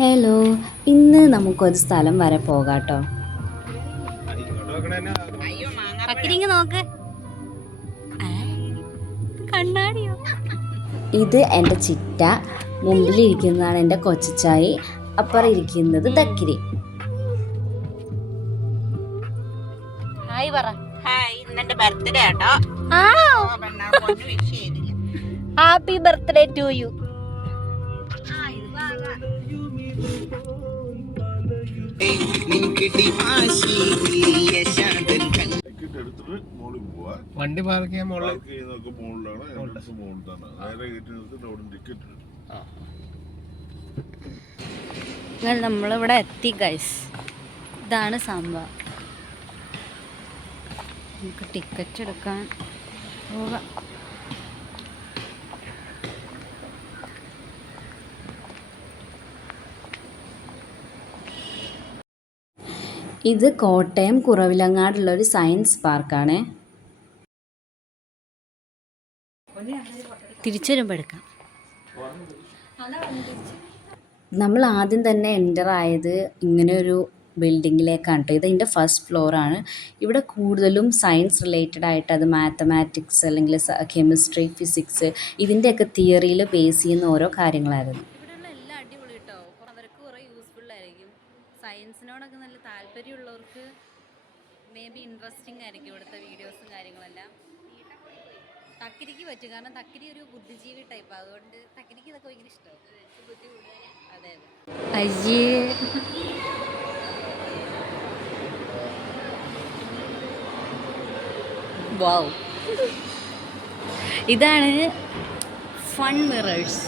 Hello, ഇന്ന് നമുക്കൊരു സ്ഥലം വരെ പോകാട്ടോ. നോക്ക്, കണ്ണാടിയോ? ഇത് എൻ്റെ ചിറ്റ, മുമ്പിലിരിക്കുന്നതാണ് എൻ്റെ കൊച്ചിച്ചായി, അപ്പുറം ഇരിക്കുന്നത് തക്കിരി. ഹായ് പറ. ഹായ്, ഇന്നെന്റെ ബർത്ത്ഡേ ആട്ടോ. Happy birthday to you. വണ്ടി പാർക്ക് ചെയ്യാൻ മുകളിലാണ് നമ്മളിവിടെ എത്തി ഗൈസ്. ഇതാണ് സംഭവം. നമുക്ക് ടിക്കറ്റ് എടുക്കാൻ പോകാം. ഇത് കോട്ടയം കുറവിലങ്ങാടുള്ളൊരു സയൻസ് പാർക്കാണ്. തിരിച്ചു വരുമ്പോൾ എടുക്കാം. നമ്മൾ ആദ്യം തന്നെ എൻ്റർ ആയത് ഇങ്ങനെ ഒരു ബിൽഡിങ്ങിലേക്കാണ് കേട്ടോ. ഇതിൻ്റെ ഫസ്റ്റ് ഫ്ലോറാണ്. ഇവിടെ കൂടുതലും സയൻസ് റിലേറ്റഡ് ആയിട്ട്, അത് മാത്തമാറ്റിക്സ് അല്ലെങ്കിൽ കെമിസ്ട്രി, ഫിസിക്സ്, ഇതിൻ്റെയൊക്കെ തിയറിയിൽ ബേസ് ചെയ്യുന്ന ഓരോ കാര്യങ്ങളായിരുന്നു. ഇവിടെയുള്ള എല്ലാം അടിപൊളി കേട്ടോ. അവർക്ക് കുറേ യൂസ്ഫുൾ ആയിരിക്കും. സയൻസിനോടൊക്കെ നല്ല താല്പര്യമുള്ളവർക്ക് മേ ബി ഇൻട്രസ്റ്റിംഗ് ആയിരിക്കും ഇവിടുത്തെ വീഡിയോസും കാര്യങ്ങളെല്ലാം. തക്കിരിക്ക് പറ്റും, കാരണം തക്കിരി ഒരു ബുദ്ധിജീവി ടൈപ്പ്, അതുകൊണ്ട് തക്കിരിക്ക് ഇതൊക്കെ ഭയങ്കര ഇഷ്ടമാണ്. അതെ അതെ. അയ്യേ, വാവ്, ഇതാണ് ഫൺ മിറേഴ്സ്.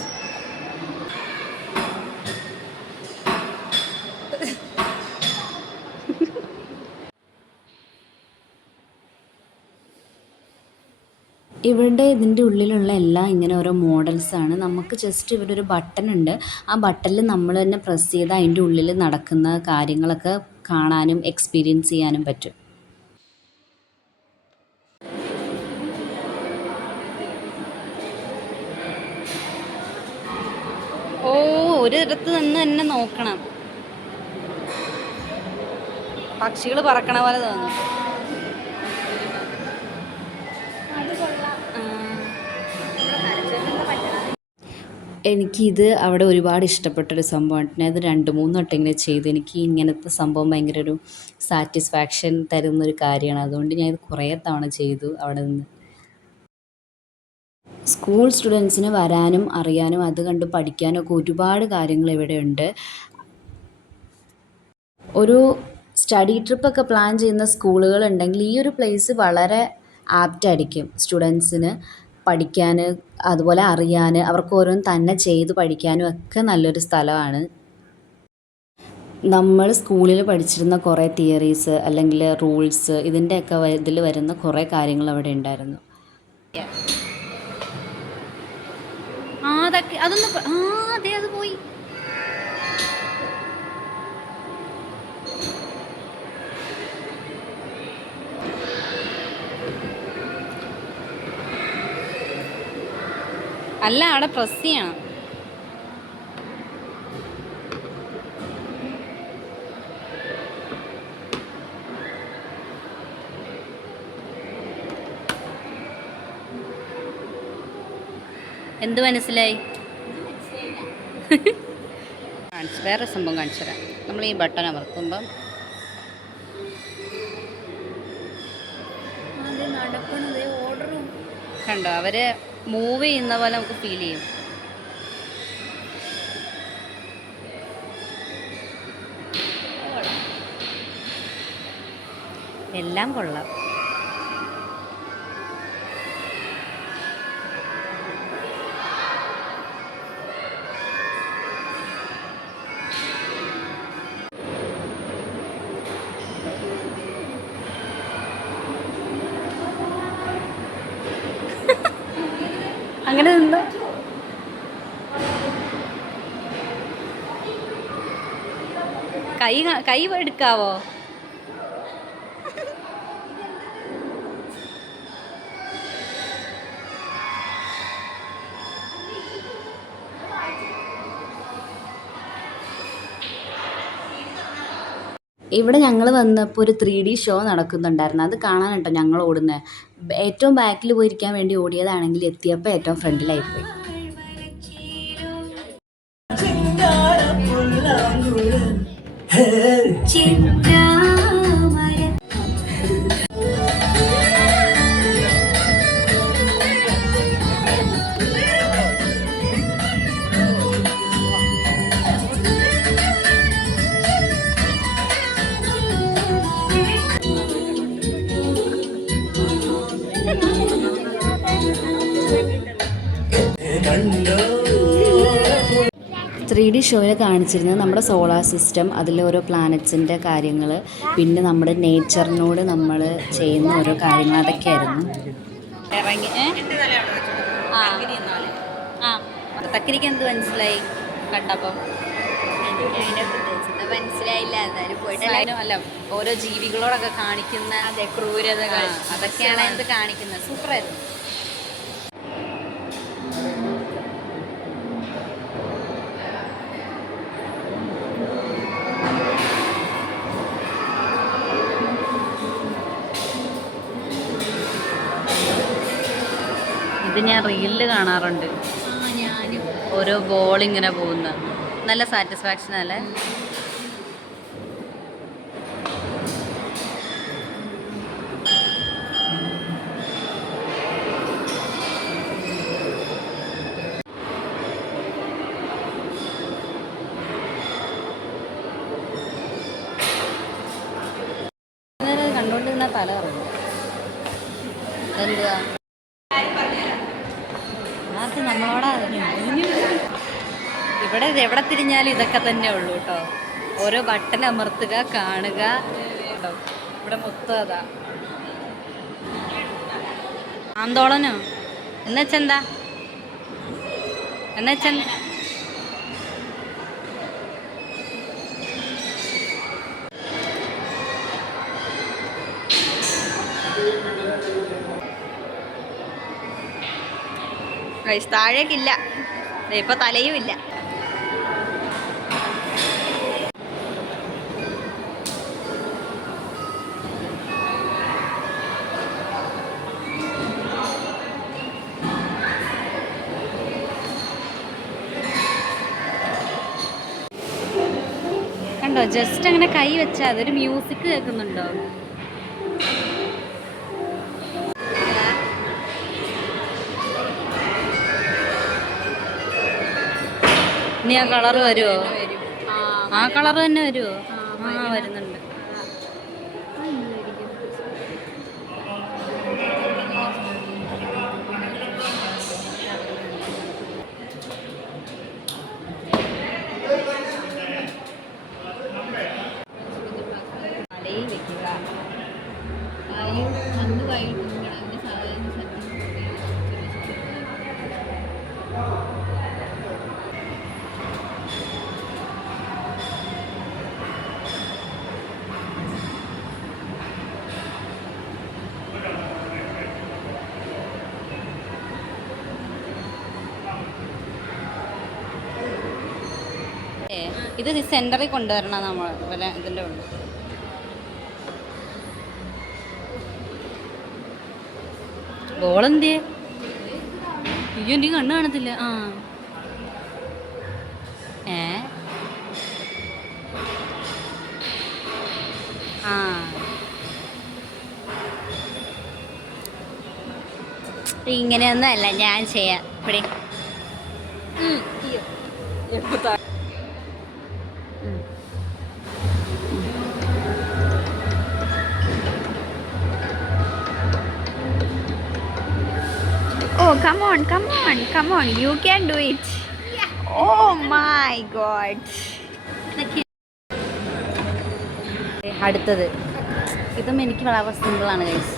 ഇതിൻ്റെ ഉള്ളിലുള്ള എല്ലാം ഇങ്ങനെ ഓരോ മോഡൽസാണ്. നമുക്ക് ജസ്റ്റ് ഇവിടെ ഒരു ബട്ടൺ ഉണ്ട്. ആ ബട്ടണിൽ നമ്മൾ തന്നെ പ്രസ് ചെയ്ത് അതിൻ്റെ ഉള്ളിൽ നടക്കുന്ന കാര്യങ്ങളൊക്കെ കാണാനും എക്സ്പീരിയൻസ് ചെയ്യാനും പറ്റും. ഓ, ഒരിടത്ത് നിന്ന് തന്നെ നോക്കണം. പക്ഷികൾ പറക്കണ പോലെ തോന്നും. എനിക്കിത് അവിടെ ഒരുപാട് ഇഷ്ടപ്പെട്ടൊരു സംഭവമാണ്. ഞാൻ ഇത് 2-3 വട്ടം ഇങ്ങനെ ചെയ്തു. എനിക്ക് ഇങ്ങനത്തെ സംഭവം ഭയങ്കര ഒരു സാറ്റിസ്ഫാക്ഷൻ തരുന്നൊരു കാര്യമാണ്. അതുകൊണ്ട് ഞാൻ ഇത് കുറേ തവണ ചെയ്തു അവിടെ നിന്ന്. സ്കൂൾ സ്റ്റുഡൻസിന് വരാനും അറിയാനും അത് കണ്ട് പഠിക്കാനും ഒക്കെ ഒരുപാട് കാര്യങ്ങൾ ഇവിടെയുണ്ട്. ഒരു സ്റ്റഡി ട്രിപ്പൊക്കെ പ്ലാൻ ചെയ്യുന്ന സ്കൂളുകളുണ്ടെങ്കിൽ ഈ ഒരു പ്ലേസ് വളരെ ആപ്റ്റായിരിക്കും സ്റ്റുഡൻസിന് പഠിക്കാൻ, അതുപോലെ അറിയാൻ, അവർക്ക് ഓരോന്ന് തന്നെ ചെയ്ത് പഠിക്കാനും ഒക്കെ നല്ലൊരു സ്ഥലമാണ്. നമ്മൾ സ്കൂളിൽ പഠിച്ചിരുന്ന കുറേ തിയറീസ് അല്ലെങ്കിൽ റൂൾസ്, ഇതിൻ്റെയൊക്കെ ഇതിൽ വരുന്ന കുറേ കാര്യങ്ങൾ അവിടെ ഉണ്ടായിരുന്നു. അതൊന്ന് അതെ, അത് പോയി. അല്ല, അവിടെ പ്രസ് ചെയ്യണം. എന്ത് മനസ്സിലായി? വേറെ സംഭവം കാണിച്ചു തരാം. നമ്മൾ ഈ ബട്ടൺ അമർത്തുമ്പം കണ്ടോ, അവര് മൂവ് ചെയ്യുന്ന പോലെ നമുക്ക് ഫീൽ ചെയ്യും. എല്ലാം കൊള്ളാം. അങ്ങനെ നിന്നോ. കൈ എടുക്കാവോ? ഇവിടെ ഞങ്ങൾ വന്നപ്പോൾ ഒരു 3D ഷോ നടക്കുന്നുണ്ടായിരുന്നു. അത് കാണാൻ കേട്ടോ ഞങ്ങൾ ഓടുന്നത്. ഏറ്റവും ബാക്കിൽ പോയിരിക്കാൻ വേണ്ടി ഓടിയതാണെങ്കിൽ എത്തിയപ്പോൾ ഏറ്റവും ഫ്രണ്ടിലായിപ്പോയി. ത്രീ ഡി ഷോയിൽ കാണിച്ചിരുന്നത് നമ്മുടെ സോളാർ സിസ്റ്റം, അതിലെ ഓരോ പ്ലാനറ്റ്സിൻ്റെ കാര്യങ്ങൾ, പിന്നെ നമ്മുടെ നേച്ചറിനോട് നമ്മൾ ചെയ്യുന്ന ഓരോ കാര്യങ്ങൾ, അതൊക്കെയായിരുന്നു. ഇറങ്ങി തക്കരിക്ക് എന്ത് മനസ്സിലായി കണ്ടപ്പം? മനസ്സിലായില്ല, എന്തായാലും പോയിട്ട് അല്ല ഓരോ ജീവികളോടൊക്കെ കാണിക്കുന്ന അതെ ക്രൂരതകൾ അതൊക്കെയാണ് എന്ത് കാണിക്കുന്നത്. സൂപ്പറായിരുന്നു. ഇത് ഞാൻ റീലിൽ കാണാറുണ്ട്, ഓരോ ബോൾ ഇങ്ങനെ പോകുന്ന നല്ല സാറ്റിസ്ഫാക്ഷൻ അല്ലേ. കണ്ടോണ്ടിരുന്ന തല കറങ്ങും. എന്തുവാ ആർക്ക് നമ്മളോടാ? ഇവിടെ എവിടെ തിരിഞ്ഞാലും ഇതൊക്കെ തന്നെ ഉള്ളൂ കേട്ടോ. ഓരോ ബട്ടൺ അമർത്തുക, കാണുക. ഇവിടെ മൊത്തം അതാ ആന്തോളനോ എന്നുവെച്ചെന്താ എന്നുവെച്ചെന്താ താഴേക്കില്ല, ഇപ്പൊ തലയും ഇല്ല. കണ്ടോ, ജസ്റ്റ് അങ്ങനെ കൈ വെച്ചാൽ അതൊരു മ്യൂസിക് കേൾക്കുന്നുണ്ടോ? ഇനി ആ കളറ് വരുമോ? ആ കളറ് തന്നെ വരുമോ? ആ വരുന്നുണ്ട്. ഇത് സെന്ററിൽ കൊണ്ടുവരണം നമ്മൾ ഇതിൻ്റെ ഉള്ളിൽ. ബോളെന്തേ? അയ്യോ എനിക്ക് കണ്ണ് കാണത്തില്ല. ഇങ്ങനെയൊന്നും അല്ല ഞാൻ ചെയ്യാം. ഇവിടെ Oh, come on, come on, come on. You can do it. Yeah. Oh my God. അടുത്തത് ഇതും എനിക്ക് വളരെ സിമ്പിളാണ് ഗൈസ്.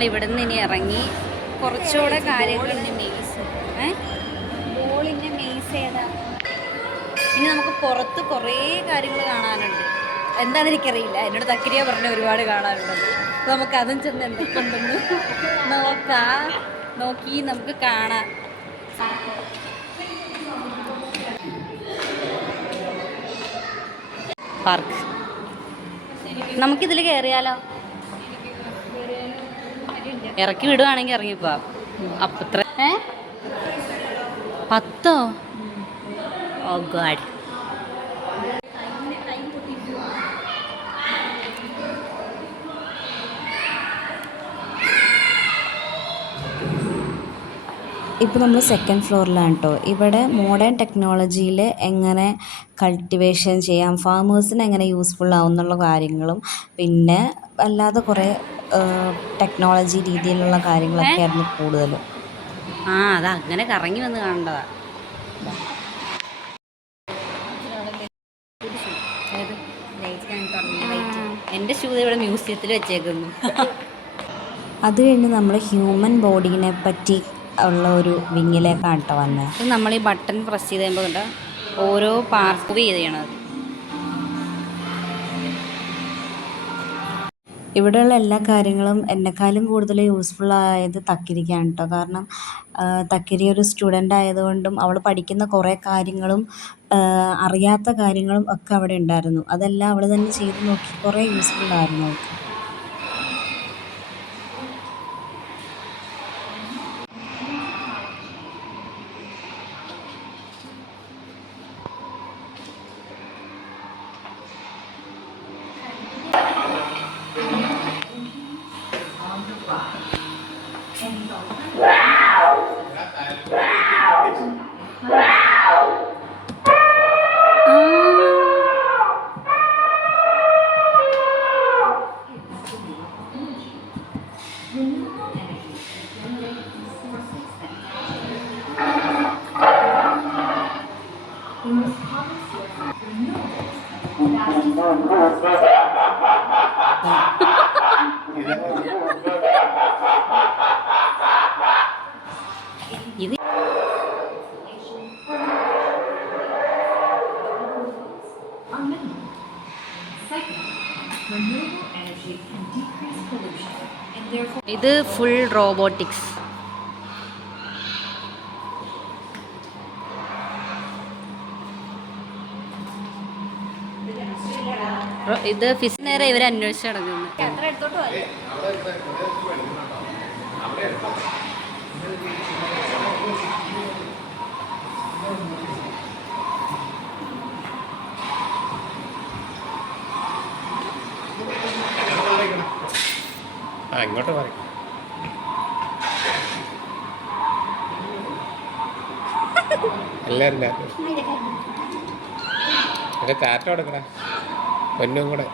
നമ്മൾ ഇവിടെ നിന്ന് ഇനി ഇറങ്ങി കുറച്ചുകൂടെ കാര്യങ്ങൾ ബോളിൻ്റെ മെയ്സ് ഏതാ. ഇനി നമുക്ക് പുറത്ത് കുറേ കാര്യങ്ങൾ കാണാനുണ്ട്. എന്താണെന്ന് എനിക്കറിയില്ല, എന്നോട് തക്കരിയ പറഞ്ഞ ഒരുപാട് കാണാനുള്ളത്. അപ്പോൾ നമുക്ക് അതും ചെന്ന് എന്തൊക്കെയുണ്ടെന്ന് നോക്കി നമുക്ക് കാണാം. പാർക്ക് നമുക്കിതിൽ കയറിയാലോ? ഇറക്കി വിടുവാണെങ്കിൽ ഇറങ്ങിപ്പോ. അപ്പത്ര 10? ഓ ഗോഡ്. ഇപ്പോൾ നമ്മൾ സെക്കൻഡ് ഫ്ലോറിലാണ് കേട്ടോ. ഇവിടെ മോഡേൺ ടെക്നോളജിയിൽ എങ്ങനെ കൾട്ടിവേഷൻ ചെയ്യാം, ഫാമേഴ്സിന് എങ്ങനെ യൂസ്ഫുൾ ആവും എന്നുള്ള കാര്യങ്ങളും പിന്നെ അല്ലാതെ കുറേ ടെക്നോളജി രീതിയിലുള്ള കാര്യങ്ങളൊക്കെ ആയിരുന്നു കൂടുതലും. അത് അങ്ങനെ കറങ്ങി വന്ന് കാണേണ്ടതാ. എൻ്റെ ഷൂ ഇവിടെ മ്യൂസിയത്തിൽ വെച്ചേക്കുന്നു. അത് കഴിഞ്ഞ് നമ്മൾ ഹ്യൂമൻ ബോഡീനെ പറ്റി ഉള്ള ഒരു വിങ്ങിലേക്കാണ് കേട്ടോ വന്നത്. നമ്മൾ ഈ ബട്ടൺ പ്രസ് ചെയ്ത് കഴിയുമ്പോൾ കണ്ട ഓരോ പാർട്ട് ചെയ്യണത്. ഇവിടെയുള്ള എല്ലാ കാര്യങ്ങളും എന്നെക്കാളും കൂടുതൽ യൂസ്ഫുൾ ആയത് തക്കിരിക്കാണ് കേട്ടോ. കാരണം തക്കിരി ഒരു സ്റ്റുഡൻ്റ് ആയതുകൊണ്ടും അവൾ പഠിക്കുന്ന കുറേ കാര്യങ്ങളും അറിയാത്ത കാര്യങ്ങളും ഒക്കെ അവിടെ ഉണ്ടായിരുന്നു. അതെല്ലാം അവൾ തന്നെ ചെയ്ത് നോക്കി കുറേ യൂസ്ഫുൾ ആയിരുന്നു അവൾക്ക്. ഇത് ഇത് ഫുൾ റോബോട്ടിക്സ്. ഇത് ഫിസ് നേരെ ഇവർ അന്വേഷിച്ച് നടക്കുന്നു. ഇങ്ങോട്ട് പറയും. എല്ലാവരും എൻ്റെ ടാറ്റ കൊടുക്കണേ പൊന്നും കൂടെ.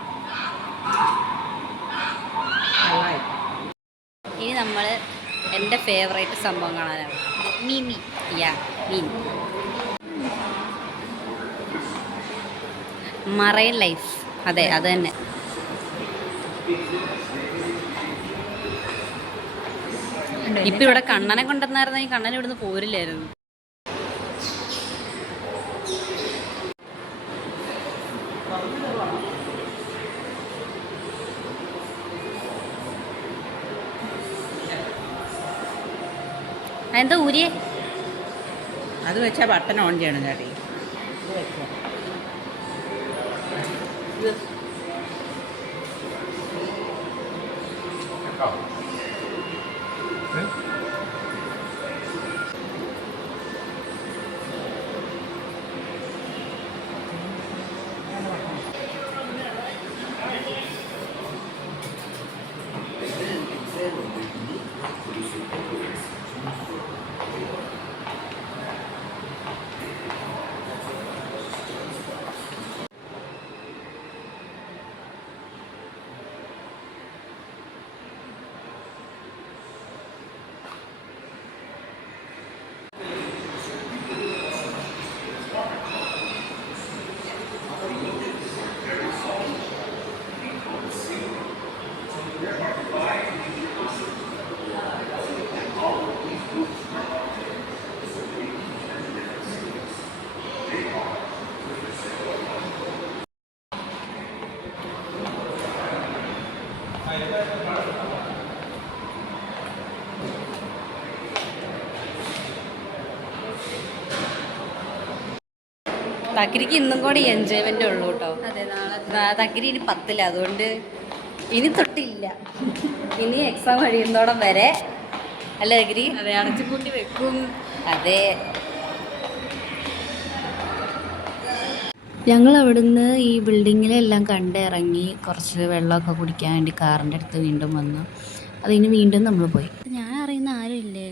ഇനി നമ്മൾ എൻ്റെ ഫേവറേറ്റ് സംഭവം കാണാനാണ് മീമി. മീൻ മറൈൻ ലൈഫ്. അതെ, അത് തന്നെ. ഇപ്പം ഇവിടെ കണ്ണനെ കൊണ്ടുവന്നായിരുന്നെങ്കിൽ കണ്ണൻ ഇവിടുന്ന് പോരില്ലായിരുന്നു. എന്താ ഊരിയെ? അത് വെച്ചാൽ ബട്ടൺ ഓൺ ചെയ്യണം ചേട്ടി. തക്കിരിക്ക് ഇന്നും കൂടി എൻജോയ്മെൻ്റ് ഉള്ളൂ കേട്ടോ. അതെ, നാളെ തക്കിരി ഇനി 10ൽ, അതുകൊണ്ട് ഇനി തൊട്ടില്ല. ഇനി എക്സാം കഴിയുന്നോടം വരെ അല്ല തക്കിരി? അതെ, അടച്ചുപൂട്ടി വെക്കും. അതെ. ഞങ്ങൾ അവിടുന്ന് ഈ ബിൽഡിങ്ങിലെല്ലാം കണ്ടിറങ്ങി കുറച്ച് വെള്ളമൊക്കെ കുടിക്കാൻ വേണ്ടി കാറിൻ്റെ അടുത്ത് വീണ്ടും വന്നു. അതിന് വീണ്ടും നമ്മൾ പോയി. ഞാൻ അറിയുന്ന ആരുമില്ലേ?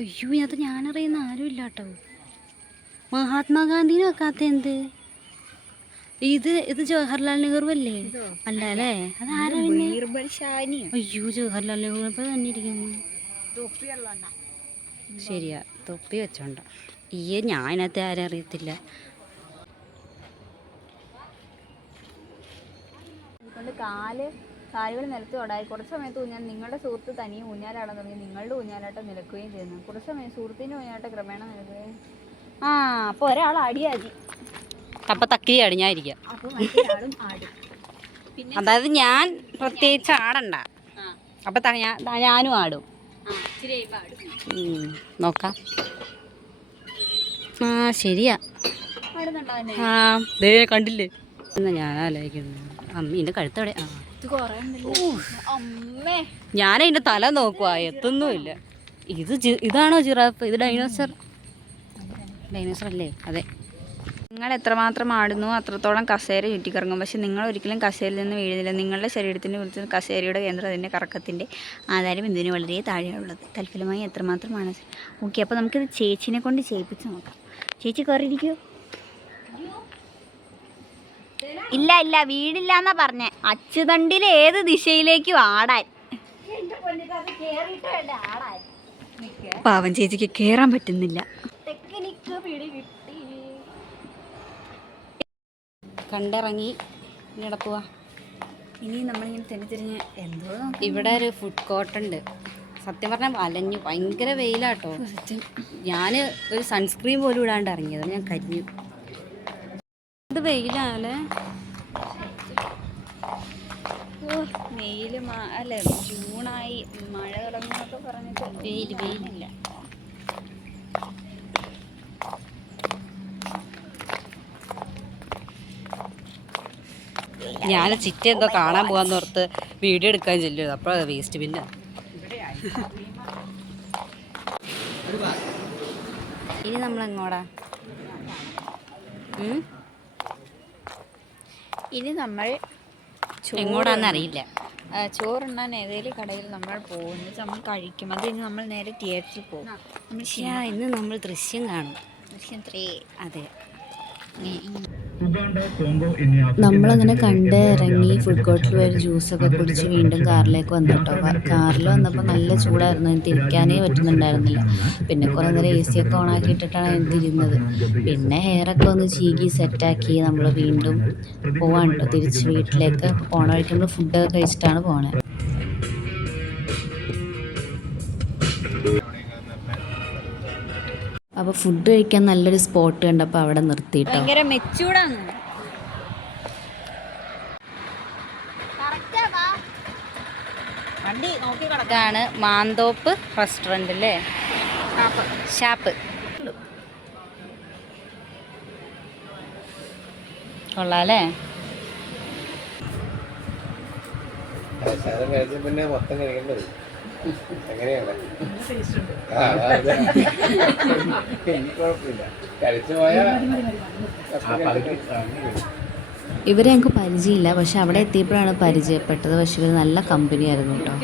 അയ്യോ, അത് ഞാൻ അറിയുന്ന ആരുമില്ല കേട്ടോ. മഹാത്മാഗാന്ധിനെ വെക്കാത്ത എന്ത്? ഇത് ജവഹർലാൽ നെഹ്റു അല്ലേ? അല്ല അല്ലേ? അത് ആരാ? അയ്യോ, ജവഹർലാൽ നെഹ്റു ഇപ്പോൾ തന്നെ ഇരിക്കുന്നു. ശരിയാ, തൊപ്പി വെച്ചോണ്ട. ഞാൻ അതിനകത്ത് ആരും അറിയത്തില്ല. അതുകൊണ്ട് കാലുകൾ നിലത്ത് തൊടായി. കുറച്ച് സമയത്ത് ഊഞ്ഞാൽ നിങ്ങളുടെ സുഹൃത്ത് തനിയെ ഊഞ്ഞാലാടാൻ തുടങ്ങി. നിങ്ങളുടെ ഊഞ്ഞാലാട്ടം നിലക്കുകയും ചെയ്യുന്നു. കുറച്ച് സമയം സുഹൃത്തിൻ്റെ ഊഞ്ഞാലാട്ടം ക്രമേണ നിലക്കുകയും. അപ്പോൾ ഒരാൾ ആടിയാതി. അപ്പം തക്കിരി അടിഞ്ഞായിരിക്കാം. അപ്പോൾ മറ്റൊരാളും ആടും. അതായത് ഞാൻ പ്രത്യേകിച്ച് ആടണ്ട. അപ്പം ഞാനും ആടും. നോക്കാം. ശരിയാ. ആ, ദേ കണ്ടില്ലേ? എന്നാ ഞാൻ ആലോചിക്കുന്നു, അമ്മീൻ്റെ കഴുത്തവിടെ. ഞാനതിൻ്റെ തല നോക്കുക, എത്തുന്നുമില്ല. ഇതാണോ ജിറാഫ്? ഇത് ഡൈനോസർ അല്ലേ? അതെ. നിങ്ങൾ എത്രമാത്രം ആടുന്നു അത്രത്തോളം കസേര ചുറ്റിക്കറങ്ങും. പക്ഷെ നിങ്ങൾ ഒരിക്കലും കസേരയിൽ നിന്ന് വീഴുന്നില്ല. നിങ്ങളുടെ ശരീരത്തിൻ്റെ വിളിച്ച് കസേരയുടെ കേന്ദ്രം അതിൻ്റെ കറക്കത്തിൻ്റെ ആധാരം ബിന്ദുവിന് വളരെ താഴെയുള്ളത്. തൽഫലമായി എത്രമാത്രമാണ്. ഓക്കെ, അപ്പോൾ നമുക്കിത് ചേച്ചിനെ കൊണ്ട് ചെയ്യിപ്പിച്ച് നോക്കാം. ചേച്ചി കയറിയിരിക്കൂ. ഇല്ല വീടില്ല എന്നാ പറഞ്ഞേ. അച്ചുതണ്ടിൽ ഏത് ദിശയിലേക്കും ആടാൻ. പാവം ചേച്ചിക്ക് കയറാൻ പറ്റുന്നില്ല. ടെക്നിക്ക് പിടി കിട്ടി. കണ്ടിറങ്ങി ഇങ്ങനെ പോവാ. ഇനി നമ്മളിങ്ങനെ തെറ്റിത്തിരിഞ്ഞ് എന്തോ. ഇവിടെ ഒരു ഫുഡ് കോർട്ടുണ്ട്. സത്യം പറഞ്ഞാൽ അലഞ്ഞു, ഭയങ്കര വെയിലാട്ടോ. ഞാൻ ഒരു സൺസ്ക്രീൻ പോലും ഇടാണ്ട് ഇറങ്ങിയത്, ഞാൻ കരിഞ്ഞു. ഇത് വെയിലാണല്ലേ? മെയിൽ അല്ലേ, ജൂണായി, മഴ തുടങ്ങുന്നൊക്കെ പറഞ്ഞിട്ട് വെയിലില്ല. ഞാൻ ചിറ്റ എന്തോ കാണാൻ പോകാന്ന് ഓർത്ത് വീഡിയോ എടുക്കാൻ ചെല്ലും. അപ്പോഴാണ് വേസ്റ്റ് പിന്നെ. ഇനി നമ്മളെങ്ങോടാ? ഇനി നമ്മൾ എങ്ങോട്ടാന്നറിയില്ല. ചോറുണ്ണാൻ ഏതെങ്കിലും കടയിൽ നമ്മൾ പോകുന്നു, നമ്മൾ കഴിക്കും. അത് കഴിഞ്ഞ് നമ്മൾ നേരെ തിയേറ്ററിൽ പോകും. ഇന്ന് നമ്മൾ ദൃശ്യം കാണും. ദൃശ്യം 3. അതെ, നമ്മളങ്ങനെ കണ്ട് ഇറങ്ങി ഫുഡ് കോർട്ടിൽ പോയി ജ്യൂസൊക്കെ കുടിച്ച് വീണ്ടും കാറിലേക്ക് വന്നു കേട്ടോ. കാറിൽ വന്നപ്പോൾ നല്ല ചൂടായിരുന്നു, എനിക്ക് തിരിക്കാനേ പറ്റുന്നുണ്ടായിരുന്നില്ല. പിന്നെ കുറേ നേരം AC ഒക്കെ ഓണാക്കി ഇട്ടിട്ടാണ് ഞാൻ തിരിയുന്നത്. പിന്നെ ഹെയറൊക്കെ ഒന്ന് ചീകി സെറ്റാക്കി നമ്മൾ വീണ്ടും പോവാണ് കേട്ടോ തിരിച്ച് വീട്ടിലേക്ക്. പോണ വഴിക്ക് നമ്മൾ ഫുഡൊക്കെ കഴിച്ചിട്ടാണ് പോണേ. അപ്പോൾ ഫുഡ് കഴിക്കാൻ നല്ലൊരു സ്പോട്ട് കണ്ടപ്പോൾ അവിടെ നിർത്തിയിട്ടോ. ഭയങ്കര മെച്ചൂടാണ്. ഇതാണ് മാന്തോപ്പ് റെസ്റ്റോറൻ്റ് അല്ലേ? ഷാപ്പ് കൊള്ളാല്ലേ? അവസാനം കഴിച്ച പിന്നെ മൊത്തം കഴിക്കേണ്ടത് എങ്ങനെയാണ്? എനിക്ക് കുഴപ്പമില്ല, കഴിച്ചു പോയാൽ ഇവരെ ഞങ്ങൾക്ക് പരിചയമില്ല, പക്ഷെ അവിടെ എത്തിയപ്പോഴാണ് പരിചയപ്പെട്ടത്. പക്ഷെ ഇവർ നല്ല കമ്പനി ആയിരുന്നു കേട്ടോ.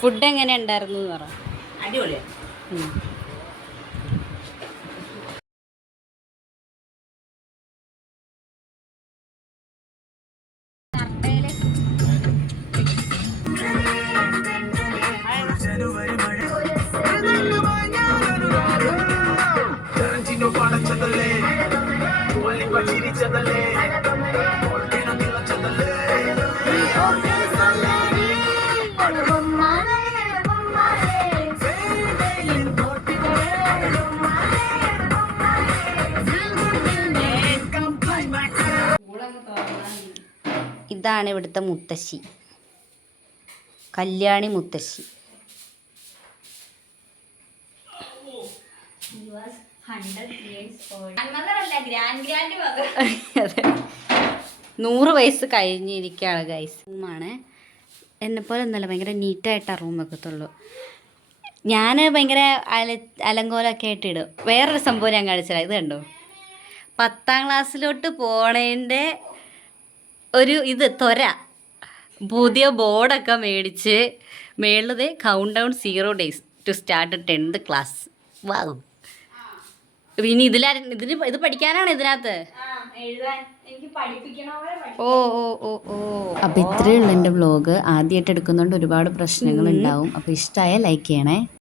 ഫുഡ് എങ്ങനെ ഉണ്ടായിരുന്നു എന്ന് പറ. അടിപൊളിയാ. ഇതാണ് ഇവിടുത്തെ മുത്തശ്ശി, കല്യാണി മുത്തശ്ശി. അതെ, 100 വയസ്സ് കഴിഞ്ഞിരിക്കുകയാണ് ഗൈസ്. റൂമാണ് എന്നെപ്പോലെ ഒന്നുമല്ല, ഭയങ്കര നീറ്റായിട്ടാണ് റൂം വെക്കത്തുള്ളൂ. ഞാൻ ഭയങ്കര അലങ്കോലമൊക്കെ ആയിട്ട് ഇടും. വേറൊരു സംഭവം ഞാൻ കാണിച്ചത്, ഇത് കണ്ടോ, 10ാം ക്ലാസ്സിലോട്ട് പോണേൻ്റെ ഒരു ത്വര. പുതിയ ബോർഡൊക്കെ മേടിച്ച് മേളിലത് count down 0 days to start 10th class. Wow. ഇനി ഇത് പഠിക്കാനാണ് ഇതിനകത്ത്. ഓ ഓ ഓ ഓ അപ്പോൾ ഇത്രയേ ഉള്ളൂ എൻ്റെ വ്ലോഗ്. ആദ്യമായിട്ട് എടുക്കുന്നതുകൊണ്ട് ഒരുപാട് പ്രശ്നങ്ങൾ ഉണ്ടാവും. അപ്പോൾ ഇഷ്ടമായ ലൈക്ക് ചെയ്യണേ.